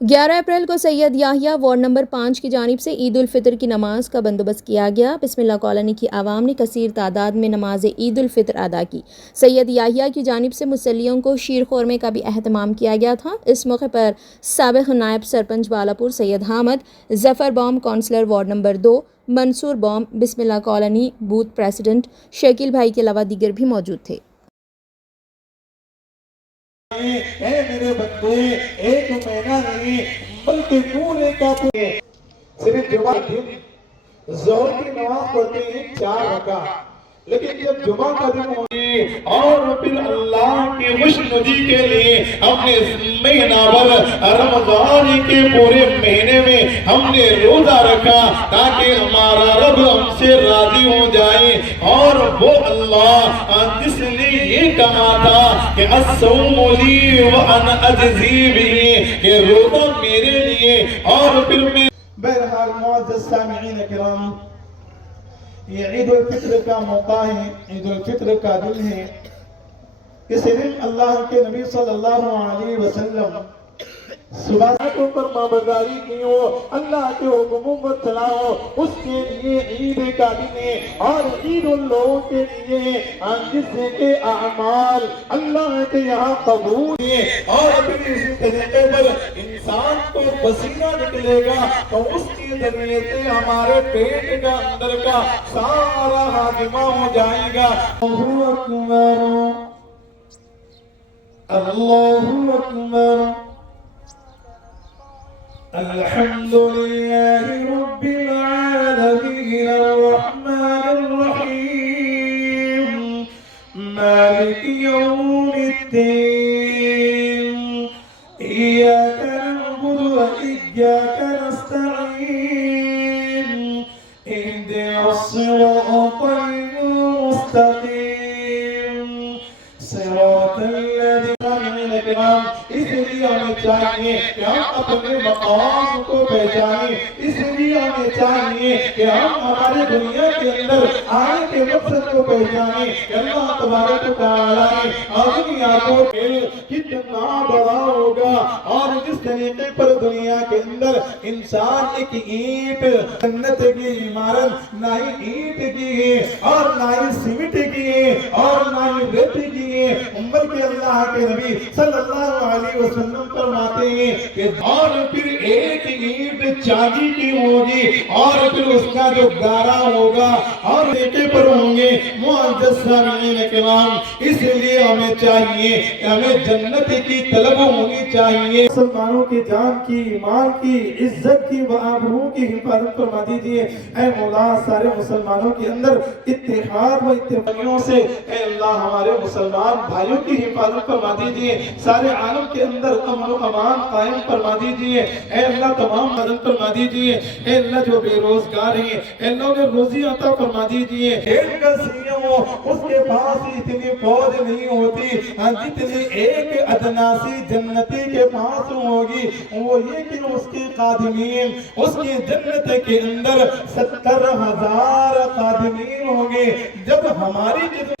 11 April کو سید یحییٰ ward number 5 کی جانب سے عید الفطر کی نماز کا بندوبست کیا گیا۔ بسم اللہ کالونی کی عوام نے کثیر تعداد میں نماز عید الفطر ادا کی۔ سید یحییٰ کی جانب سے مصلیوں کو شیر خورمے کا بھی اہتمام کیا گیا تھا۔ اس موقع پر سابق نائب سرپنچ بالاپور سید حامد، ظفر بام کونسلر وارڈ نمبر 2 منصور بام، بسم اللہ کالونی بوتھ پریزیڈنٹ شکیل بھائی کے علاوہ دیگر بھی موجود تھے۔ اے میرے بندے، ایک مہینہ نہیں بلکہ پورے کا پورے صرف جمعہ دن ظہر کی نماز پڑھتے ہیں 4 رکعت، لیکن جب جمعہ کا دن ہوئی اور پھر اللہ کی خوشنودی کے لیے ہم نے مہینہ بھر رمضان کے پورے مہینے میں ہم نے روزہ رکھا تاکہ ہمارا رب ہم سے راضی ہو جائے۔ اور وہ اللہ جس نے یہ کہا تھا کہ الصوم لی وانا اجزی بہ، کہ روزہ میرے لیے اور پھر میں۔ بہرحال معزز سامعین کرام، یہ عید الفطر کا موقع ہے، عید الفطر کا دن ہے۔ اس دن اللہ کے نبی صلی اللہ علیہ وسلم صبح کے اوپر مامبرداری کی ہو، اللہ کے حکموں پر چلا ہو، اس کے لیے عید کا دن ہے۔ اور عید ان لوگوں کے لیے جس کے اعمال اللہ کے یہاں قبول ہیں، اور پھر اسی طریقے پر انسان کو پسینہ نکلے گا تو اس کے ذریعے سے ہمارے پیٹ کا اندر کا سارا ہاضمہ ہو جائے گا۔ اللہ اکبر، اللہ اکبر، الحمد لله رب العالمين الرحمن الرحيم مالك يوم الدين إياك نعبد وإياك نستعين اهدنا الصراط المستقيم صراط الذين أنعمت عليهم۔ اس لیے ہمیں چاہیے کہ ہم اپنے مقام کو پہچانیں، اس لیے ہمیں چاہیے کہ ہم ہمارے دنیا کے اندر آنے کے مقصد کو پہچانیں کہ اللہ تبارک و تعالیٰ نے دنیا کو کتنا بڑا ہوگا، اور جس طریقے پر دنیا کے اندر انسان ایک اینٹ جنت کی عمارت نہ ہی اینٹ کی ہے اور نہ ہی سیمنٹ کی ہے اور نہ ہی ریت کی ہے، بلکہ اللہ کے نبی صلی اللہ علیہ وسلم فرماتے ہیں کہ اور پھر ایک اینٹ چاندی کی ہوگی اور پھر اس کا جو گارا ہوگا اور ریتے پر ہوں گے۔ معزز سامعین کرام، اس لیے ہمیں چاہیے کہ ہمیں جنت کی طلب ہونی چاہیے۔ مسلمانوں کی جان کی، مال کی، عزت کی و آبرو کی حفاظت فرما دیجیے۔ اے مولا، سارے مسلمانوں کے اندر اتحاد و اتفاقیوں سے اے اللہ ہمارے مسلمان بھائیوں کی حفاظت فرما دیجیے، سارے عالم کے اندر امن و امان قائم فرما دیجیے۔ اے اللہ تمام مدد فرما دیجیے۔ اے اللہ جو بے روزگار ہیں اے اللہ انہیں روزی عطا فرما دیجیے۔ ایک کا سینہ ہو، اس کے پاس اتنی فوج نہیں ہوتی جتنی ایک ادناسی جنتی کے پاس ہوگی، وہ یہ کہ اس کے قادمین، اس کی جنت کے اندر 70,000 قادمین ہوں گے۔ جب ہماری دیں گے،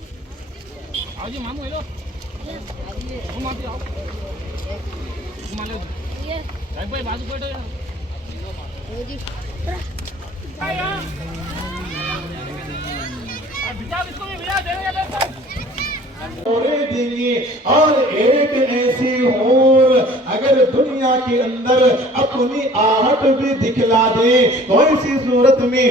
اور ایک ایسی حور اگر دنیا کے اندر اپنی آہٹ بھی دکھلا دے تو اسی صورت میں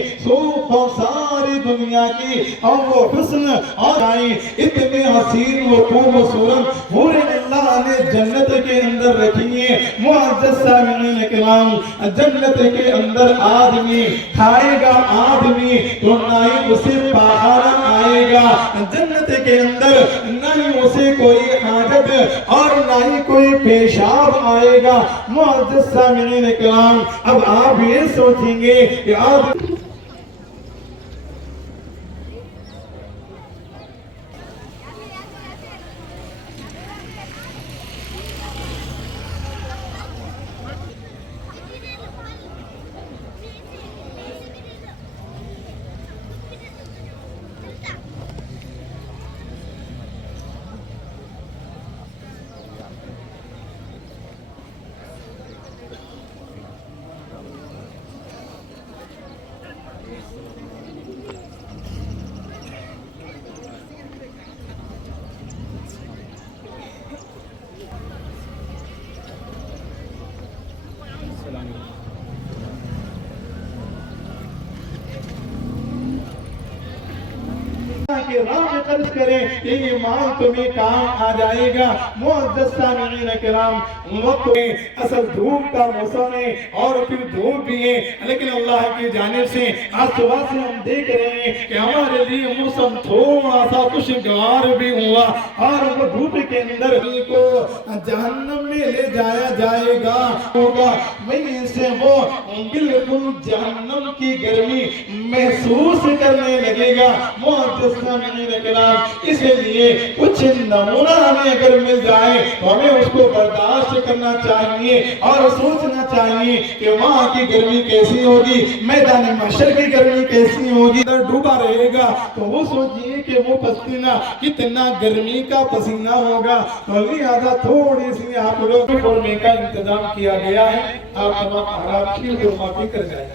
ساری دنیا کی اور وہ حسن اور آئیں اتنے حسین و خوبصورت حور اللہ نے جنت کے اندر رکھی ہیں۔ معزز سامعین کرام، جنت کے اندر آدمی کھائے گا آدمی تو نہ ہی اسے پہاڑا آئے گا، جنت کے اندر نہ ہی اسے کوئی حاجت اور نہ ہی کوئی پیشاب آئے گا۔ معزز سامعین کرام، اب آپ یہ سوچیں گے کہ آدمی کی راہ میں خرچ کریں، یہ مال تمہیں کام آ جائے گا۔ معزز سامعین کرام، وقت میں اصل دھوپ کا موسم ہے اور پھر دھوپ بھی ہے، لیکن اللہ کی جانب سے آج صبح سے ہم دیکھ رہے ہیں کہ ہمارے لیے موسم تھوڑا سا خوشگوار بھی ہوا، اور وہ دھوپ کے اندر کو جہنم میں لے جایا جائے گا ہوگا، وہیں سے وہ بالکل جہنم کی گرمی محسوس کرنے لگے گا۔ معزز سامعین کرام، اس لیے کچھ نمونہ ہمیں اگر مل جائے تو ہمیں اس کو برداشت کرنا چاہیے اور سوچنا چاہیے کہ وہاں کی گرمی کیسی ہوگی، میدان محشر کی گرمی کیسی ہوگی، اگر ڈوبا رہے گا تو وہ سوچئے کہ وہ پسینہ کتنا گرمی کا پسینہ ہوگا۔ تو لہذا تھوڑی سی آپ لوگ کو پڑھنے کا انتظام کیا گیا ہے، آپ تمام آرام کی معافی کر جائیں۔